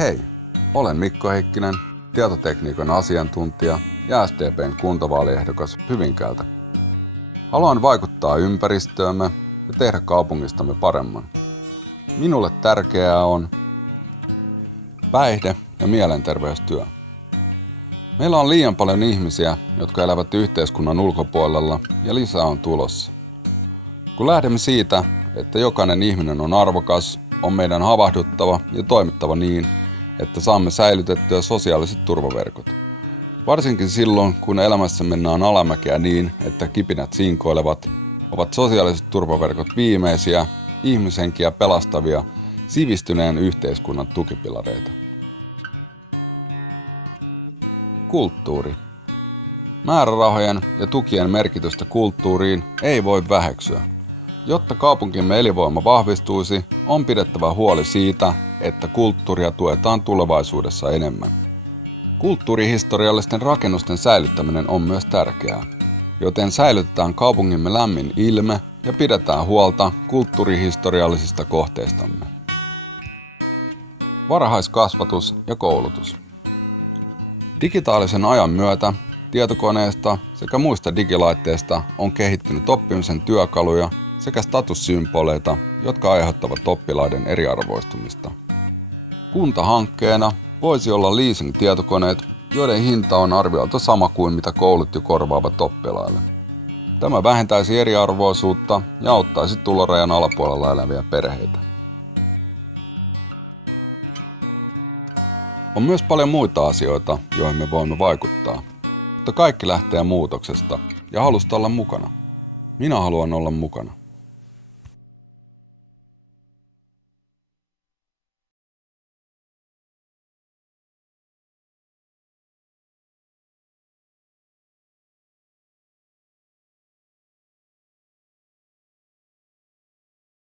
Hei, olen Mikko Heikkinen, tietotekniikan asiantuntija ja SDP:n kuntavaaliehdokas Hyvinkäältä. Haluan vaikuttaa ympäristöömme ja tehdä kaupungistamme paremman. Minulle tärkeää on päihde- ja mielenterveystyö. Meillä on liian paljon ihmisiä, jotka elävät yhteiskunnan ulkopuolella ja lisää on tulossa. Kun lähdemme siitä, että jokainen ihminen on arvokas, on meidän havahduttava ja toimittava niin, että saamme säilytettyä sosiaaliset turvaverkot. Varsinkin silloin, kun elämässä mennään alamäkeä niin, että kipinät sinkoilevat, ovat sosiaaliset turvaverkot viimeisiä, ihmishenkiä pelastavia, sivistyneen yhteiskunnan tukipilareita. Kulttuuri. Määrärahojen ja tukien merkitystä kulttuuriin ei voi väheksyä. Jotta kaupunkimme elinvoima vahvistuisi, on pidettävä huoli siitä, että kulttuuria tuetaan tulevaisuudessa enemmän. Kulttuurihistoriallisten rakennusten säilyttäminen on myös tärkeää, joten säilytetään kaupungimme lämmin ilme ja pidetään huolta kulttuurihistoriallisista kohteistamme. Varhaiskasvatus ja koulutus. Digitaalisen ajan myötä tietokoneesta sekä muista digilaitteista on kehittynyt oppimisen työkaluja sekä statussymboleita, jotka aiheuttavat oppilaiden eriarvoistumista. Kuntahankkeena voisi olla leasing-tietokoneet, joiden hinta on arviolta sama kuin mitä koulut jo korvaavat oppilaille. Tämä vähentäisi eriarvoisuutta ja auttaisi tulorajan alapuolella eläviä perheitä. On myös paljon muita asioita, joihin me voimme vaikuttaa, mutta kaikki lähtee muutoksesta ja halusta olla mukana. Minä haluan olla mukana.